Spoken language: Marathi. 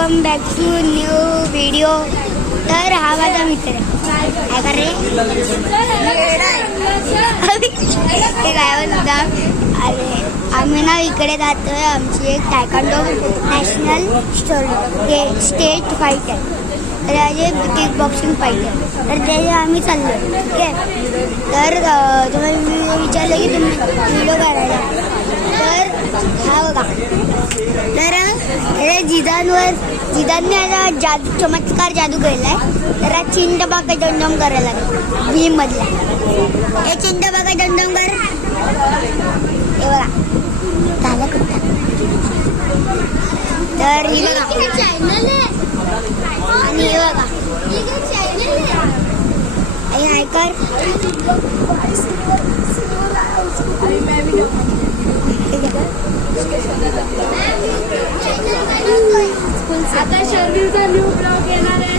Welcome back to new video. तर हा माझा मित्र आहे. काय कर रे हे काय म्हणता. अरे आम्ही ना इकडे जातोय. आमची एक टायकांडो नॅशनल स्टेट फाईट आहे. तर याचे किक बॉक्सिंग फाईट आहे. तर त्याचे आम्ही चाललो. ठीक आहे. तर तुम्हाला मी विचारलं की तुम्ही व्हिडिओ करायला. तर हा बघा. तर जिदानने आता चमत्कार जादू केलाय. तर हा चिंट बाका दंडम करायला लागेल भीम मधला. हे चिंट बाका दंडम कर. हे बघा झालं कुठं. तर ही बघा आणि हे बघा हे कर. आता शर्वीचा न्यू ब्लॉग येणार आहे.